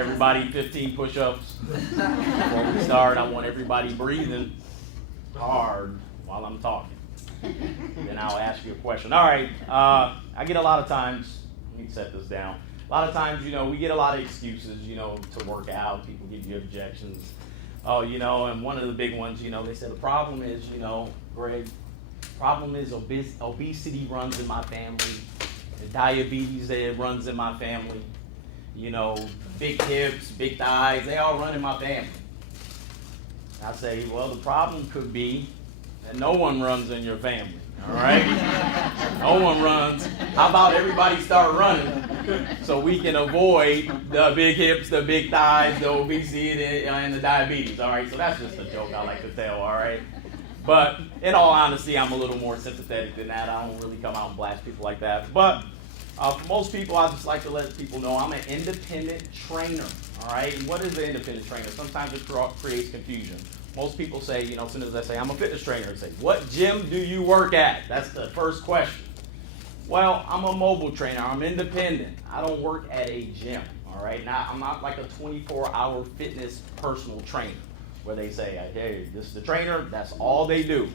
everybody 15 push-ups before we start. I want everybody breathing hard while I'm talking. Then I'll ask you a question. All right, I get a lot of times, let me set this down. A lot of times, we get a lot of excuses, to work out. People give you objections. Oh, and one of the big ones, they said the problem is, Greg, problem is obesity runs in my family. The diabetes that runs in my family. Big hips, big thighs, they all run in my family. I say, well, the problem could be that no one runs in your family, all right? No one runs. How about everybody start running so we can avoid the big hips, the big thighs, the obesity, and the diabetes, all right? So that's just a joke I like to tell, all right? But in all honesty, I'm a little more sympathetic than that. I don't really come out and blast people like that. But for most people, I just like to let people know I'm an independent trainer, all right? And what is an independent trainer? Sometimes it creates confusion. Most people say, as soon as I say I'm a fitness trainer, they say, what gym do you work at? That's the first question. Well, I'm a mobile trainer. I'm independent. I don't work at a gym, all right? Now, I'm not like a 24-hour fitness personal trainer where they say, hey, this is the trainer. That's all they do.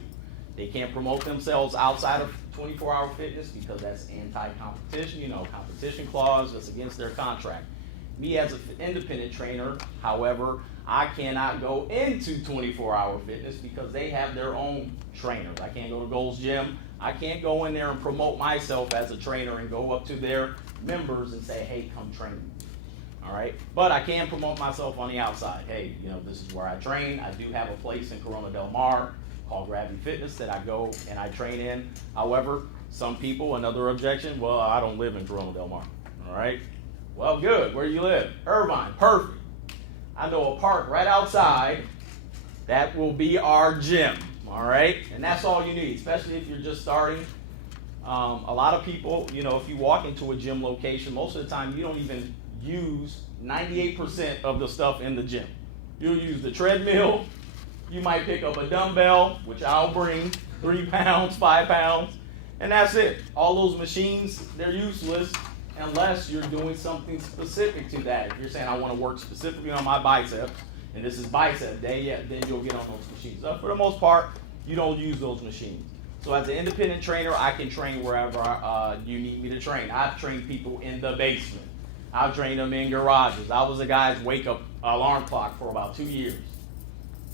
They can't promote themselves outside of 24-hour fitness because that's anti-competition, competition clause, that's against their contract. Me as an independent trainer, however, I cannot go into 24-hour fitness because they have their own trainers. I can't go to Gold's Gym. I can't go in there and promote myself as a trainer and go up to their members and say, hey, come train me. All right? But I can promote myself on the outside. Hey, this is where I train. I do have a place in Corona Del Mar called Gravity Fitness that I go and I train in. However, some people, another objection, well, I don't live in Corona Del Mar. All right? Well, good. Where do you live? Irvine. Perfect. I know a park right outside that will be our gym. All right? And that's all you need, especially if you're just starting. A lot of people, if you walk into a gym location, most of the time you don't even use 98% of the stuff in the gym. You'll use the treadmill. You might pick up a dumbbell, which I'll bring, 3 pounds, 5 pounds, and that's it. All those machines, they're useless unless you're doing something specific to that. If you're saying, I want to work specifically on my biceps, and this is bicep day, yeah, then you'll get on those machines. For the most part, you don't use those machines. So as an independent trainer, I can train wherever you need me to train. I've trained people in the basement. I've trained them in garages. I was a guy's wake-up alarm clock for about 2 years.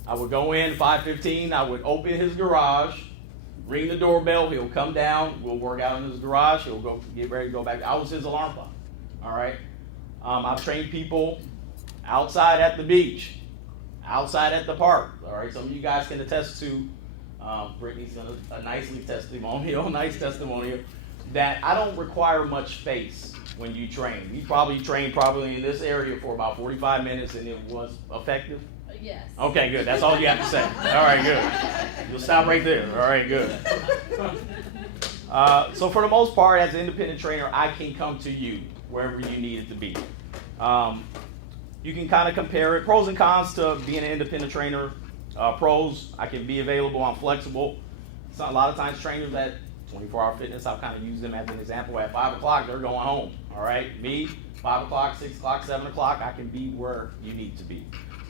I would go in 5:15, I would open his garage, ring the doorbell, he'll come down, we'll work out in his garage, he'll go get ready to go back. I was his alarm clock, all right? I've trained people outside at the beach, outside at the park, all right? Some of you guys can attest to, Brittany's gonna nice testimonial, that I don't require much space when you train. You probably trained in this area for about 45 minutes and it was effective. Yes. Okay, good. That's all you have to say. All right, good. You'll stop right there. All right, good. So for the most part, as an independent trainer, I can come to you wherever you need it to be. You can kind of compare it, pros and cons to being an independent trainer. Pros, I can be available. I'm flexible. So a lot of times trainers at 24-hour fitness, I'll kind of use them as an example. At 5 o'clock, they're going home. All right, me, 5 o'clock, 6 o'clock, 7 o'clock, I can be where you need to be.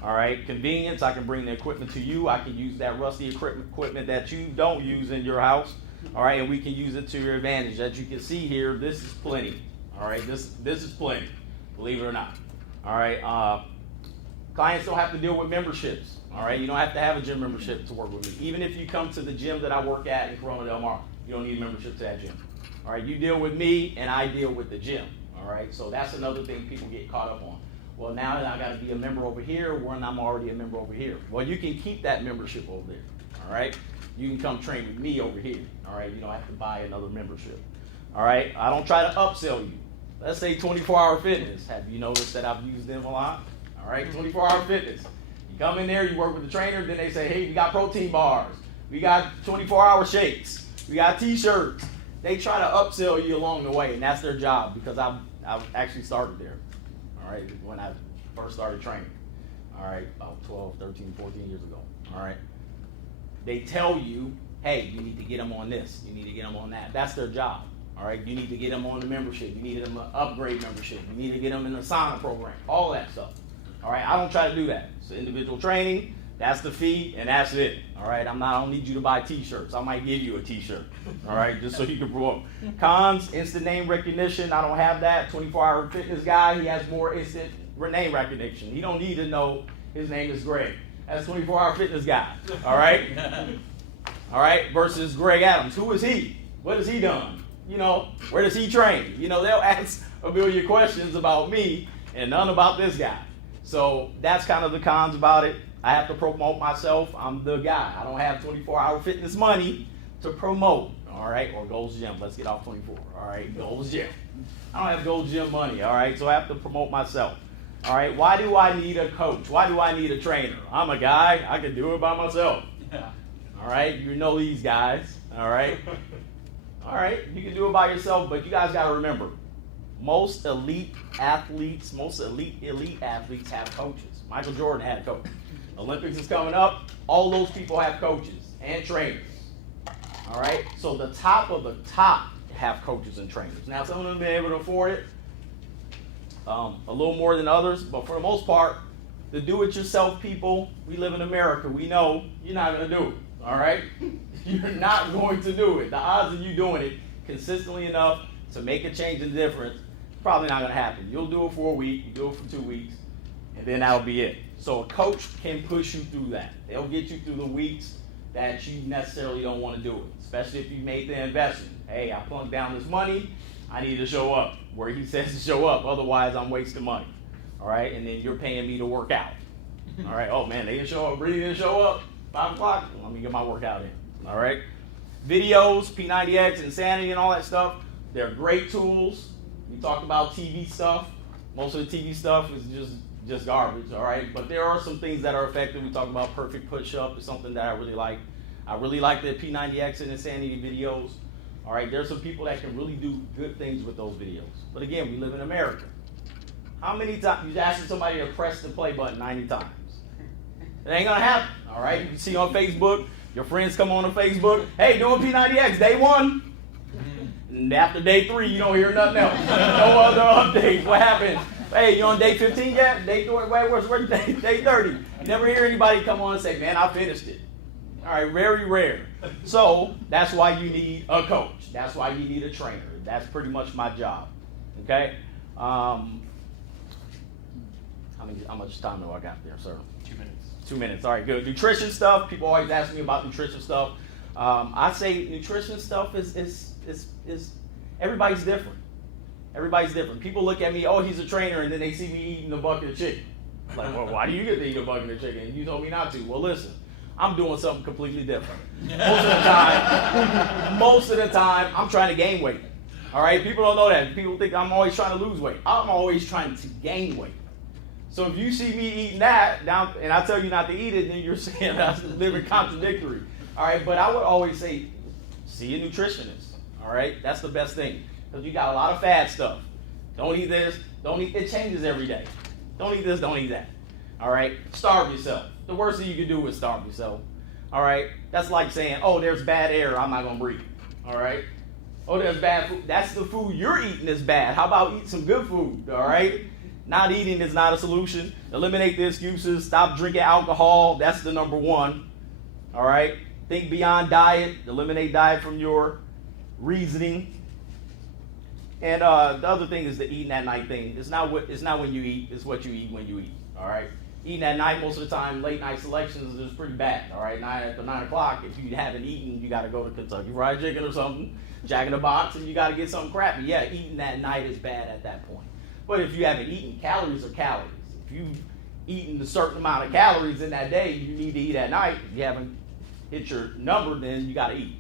All right, convenience, I can bring the equipment to you. I can use that rusty equipment that you don't use in your house. All right, and we can use it to your advantage. As you can see here, this is plenty. All right, this is plenty, believe it or not. All right, clients don't have to deal with memberships. All right, you don't have to have a gym membership to work with me. Even if you come to the gym that I work at in Corona Del Mar, you don't need a membership to that gym. All right, you deal with me and I deal with the gym. All right, so that's another thing people get caught up on. Well, now that I got to be a member over here when I'm already a member over here. Well, you can keep that membership over there. All right, you can come train with me over here. All right, you don't have to buy another membership. All right, I don't try to upsell you. Let's say 24-hour fitness. Have you noticed that I've used them a lot? All right, 24-hour fitness. You come in there, you work with the trainer, then they say, hey, we got protein bars. We got 24-hour shakes. We got t-shirts. They try to upsell you along the way, and that's their job because I've actually started there. All right, when I first started training. All right, about 12, 13, 14 years ago. All right. They tell you, hey, you need to get them on this. You need to get them on that. That's their job. All right, you need to get them on the membership. You need them to upgrade membership. You need to get them in the sauna program, all that stuff. All right, I don't try to do that. It's individual training. That's the fee, and that's it. All right, I don't need you to buy T-shirts. I might give you a T-shirt. All right, just so you can promote. Cons, instant name recognition. I don't have that. 24-hour fitness guy. He has more instant name recognition. He don't need to know his name is Greg. That's 24-hour fitness guy. All right. All right. Versus Greg Adams. Who is he? What has he done? You know, where does he train? You know, they'll ask a million questions about me and none about this guy. So that's kind of the cons about it. I have to promote myself. I'm the guy. I don't have 24-hour fitness money to promote. All right, or Gold's Gym. Let's get off 24. All right, Gold's Gym. I don't have Gold's Gym money. All right, so I have to promote myself. All right, why do I need a coach? Why do I need a trainer? I'm a guy. I can do it by myself. All right, you know these guys. All right. All right, you can do it by yourself, but you guys got to remember, most elite athletes have coaches. Michael Jordan had a coach. Olympics is coming up. All those people have coaches and trainers. All right? So the top of the top have coaches and trainers. Now, some of them may be able to afford it a little more than others, but for the most part, the do-it-yourself people, we live in America. We know you're not going to do it. All right? You're not going to do it. The odds of you doing it consistently enough to make a change and difference, probably not going to happen. You'll do it for a week. You do it for 2 weeks. And then that'll be it. So a coach can push you through that. They'll get you through the weeks that you necessarily don't want to do it, especially if you made the investment. Hey, I plunked down this money. I need to show up where he says to show up. Otherwise, I'm wasting money. All right? And then you're paying me to work out. All right? Oh, man, they didn't show up. Brady didn't show up. 5 o'clock. Let me get my workout in. All right? Videos, P90X, Insanity, and all that stuff, they're great tools. We talked about TV stuff. Most of the TV stuff is just garbage, all right? But there are some things that are effective. We talked about perfect push-up is something that I really like. I really like the P90X and Insanity videos, all right? There's some people that can really do good things with those videos. But again, we live in America. How many times, you're asking somebody to press the play button 90 times. It ain't gonna happen, all right? You see on Facebook, your friends come on Facebook, hey, doing P90X, day 1. And after day 3, you don't hear nothing else. No other updates. What happened? Hey, you on day 15 yet? Day 30? Where's day 30? You never hear anybody come on and say, man, I finished it. All right, very rare. So that's why you need a coach. That's why you need a trainer. That's pretty much my job. Okay? How much time do I got there, sir? 2 minutes. 2 minutes. All right, good. Nutrition stuff. People always ask me about nutrition stuff. I say nutrition stuff is everybody's different. Everybody's different. People look at me, oh, he's a trainer, and then they see me eating a bucket of chicken. Like, well, why do you get to eat a bucket of chicken? And you told me not to. Well, listen, I'm doing something completely different. Most of the time, I'm trying to gain weight. All right? People don't know that. People think I'm always trying to lose weight. I'm always trying to gain weight. So if you see me eating that, and I tell you not to eat it, then you're saying that's living contradictory. All right? But I would always say, see a nutritionist. All right? That's the best thing. Because you got a lot of fad stuff. Don't eat this. Don't eat. It changes every day. Don't eat this. Don't eat that. All right? Starve yourself. The worst thing you can do is starve yourself. All right? That's like saying, oh, there's bad air. I'm not going to breathe. All right? Oh, there's bad food. That's the food you're eating is bad. How about eat some good food? All right? Not eating is not a solution. Eliminate the excuses. Stop drinking alcohol. That's the number one. All right? Think beyond diet. Eliminate diet from your reasoning. And the other thing is the eating at night thing. It's not when you eat. It's what you eat when you eat. All right. Eating at night most of the time, late night selections is pretty bad. All right. After 9 o'clock, if you haven't eaten, you got to go to Kentucky Fried Chicken or something, Jack in the Box, and you got to get something crappy. Yeah, eating at night is bad at that point. But if you haven't eaten, calories are calories. If you've eaten a certain amount of calories in that day, you need to eat at night. If you haven't hit your number, then you got to eat.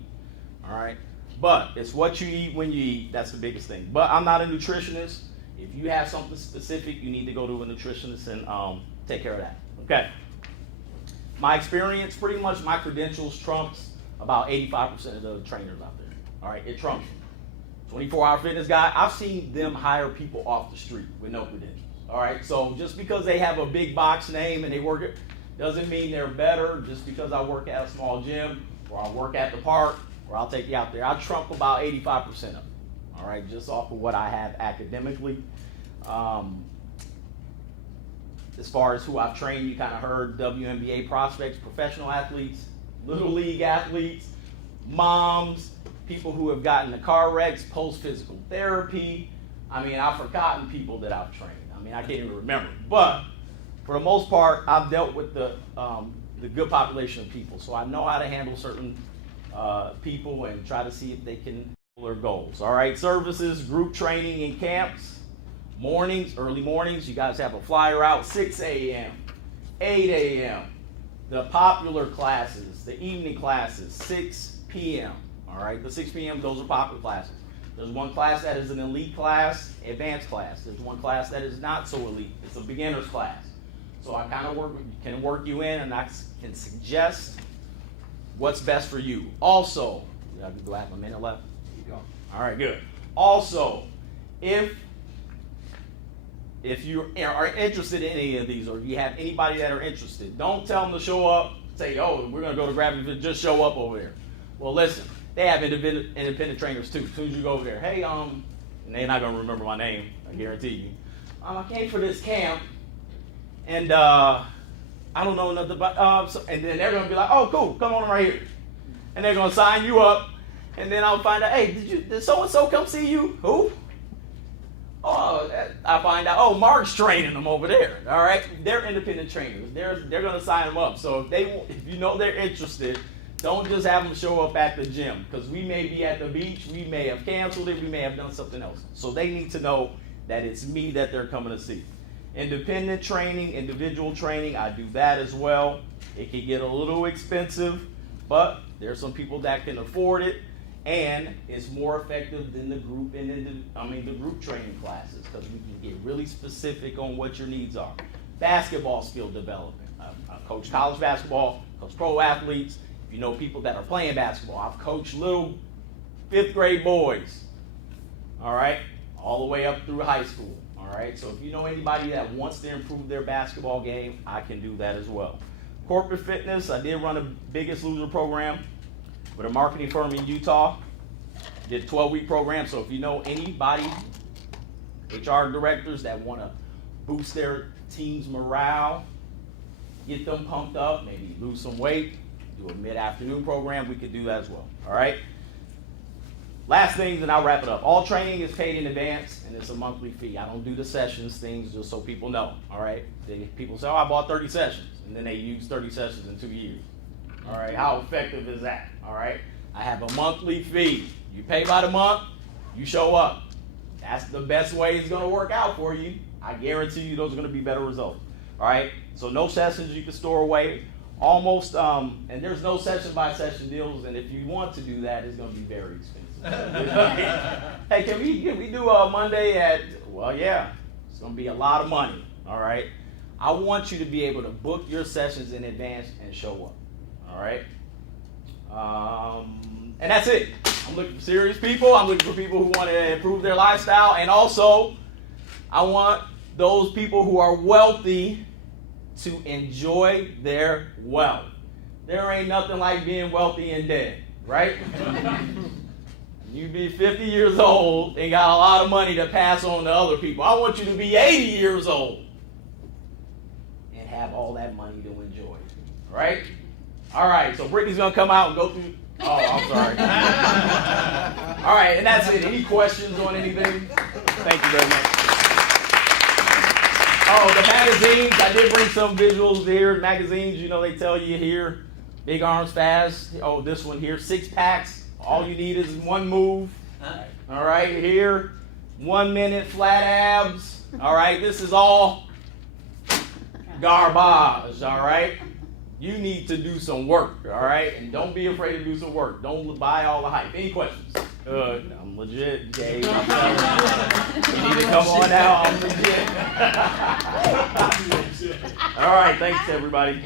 All right. But it's what you eat when you eat. That's the biggest thing. But I'm not a nutritionist. If you have something specific, you need to go to a nutritionist and take care of that. Okay. My experience, pretty much my credentials trumps about 85% of the trainers out there. All right, it trumps them. 24-hour fitness guy, I've seen them hire people off the street with no credentials. All right, so just because they have a big box name and they work it, doesn't mean they're better. Just because I work at a small gym or I work at the park, or I'll take you out there. I trump about 85% of them. all right, just off of what I have academically. As far as who I've trained, you kind of heard WNBA prospects, professional athletes, little league athletes, moms, people who have gotten into car wrecks, post-physical therapy. I mean, I've forgotten people that I've trained. I mean, I can't even remember. But for the most part, I've dealt with the good population of people. So I know how to handle certain people and try to see if they can handle their goals. All right, services, group training and camps. Mornings, early mornings, you guys have a flyer out, 6 a.m., 8 a.m. The popular classes, the evening classes, 6 p.m. All right, the 6 p.m., those are popular classes. There's one class that is an elite class, advanced class. There's one class that is not so elite. It's a beginner's class. So I kind of can work you in, and I can suggest what's best for you. Also, do I have a minute left? Keep going. All right, good. Also, if you are interested in any of these, or if you have anybody that are interested, don't tell them to show up, say, oh, we're going to go to Gravity Fit, just show up over there. Well, listen, they have independent trainers too. As soon as you go over there, hey, and they're not going to remember my name, I guarantee you. I came for this camp, and I don't know nothing about, and then they're going to be like, oh, cool, come on right here. And they're going to sign you up, and then I'll find out, hey, did so-and-so come see you? Who? Oh, I find out, oh, Mark's training them over there, all right? They're independent trainers. They're going to sign them up. So if you know they're interested, don't just have them show up at the gym, because we may be at the beach, we may have canceled it, we may have done something else. So they need to know that it's me that they're coming to see. Independent training, individual training, I do that as well. It can get a little expensive, but there's some people that can afford it. And it's more effective than the group the group training classes, because we can get really specific on what your needs are. Basketball skill development. I coach college basketball, coach pro athletes. If you know people that are playing basketball, I've coached little 5th grade boys, all right, all the way up through high school, all right. So if you know anybody that wants to improve their basketball game, I can do that as well. Corporate fitness. I did run a Biggest Loser program with a marketing firm in Utah. Did a 12-week program. So if you know anybody, HR directors that want to boost their team's morale, get them pumped up, maybe lose some weight, do a mid-afternoon program, we could do that as well. All right? Last things, and I'll wrap it up. All training is paid in advance, and it's a monthly fee. I don't do the sessions things just so people know. All right? People say, oh, I bought 30 sessions, and then they use 30 sessions in 2 years. All right, how effective is that? All right, I have a monthly fee. You pay by the month, you show up. That's the best way it's going to work out for you. I guarantee you those are going to be better results. All right, so no sessions you can store away. Almost, and there's no session by session deals, and if you want to do that, it's going to be very expensive. Hey, can we do a Monday at, well, yeah, it's going to be a lot of money. All right, I want you to be able to book your sessions in advance and show up. All right, and that's it. I'm looking for serious people. I'm looking for people who want to improve their lifestyle, and also I want those people who are wealthy to enjoy their wealth. There ain't nothing like being wealthy and dead, right? You be 50 years old and got a lot of money to pass on to other people. I want you to be 80 years old and have all that money to enjoy, right? All right, so Brittany's going to come out and go through. Oh, I'm sorry. All right, and that's it. Any questions on anything? Thank you very much. Oh, the magazines. I did bring some visuals here. Magazines, you know, they tell you here, big arms fast. Oh, this one here, 6 packs. All you need is one move. All right, here, 1 minute flat abs. All right, this is all garbage, all right? You need to do some work, all right? And don't be afraid to do some work. Don't buy all the hype. Any questions? I'm legit, Dave. I'm telling you. You need to come on out. I'm legit. All right, thanks, everybody.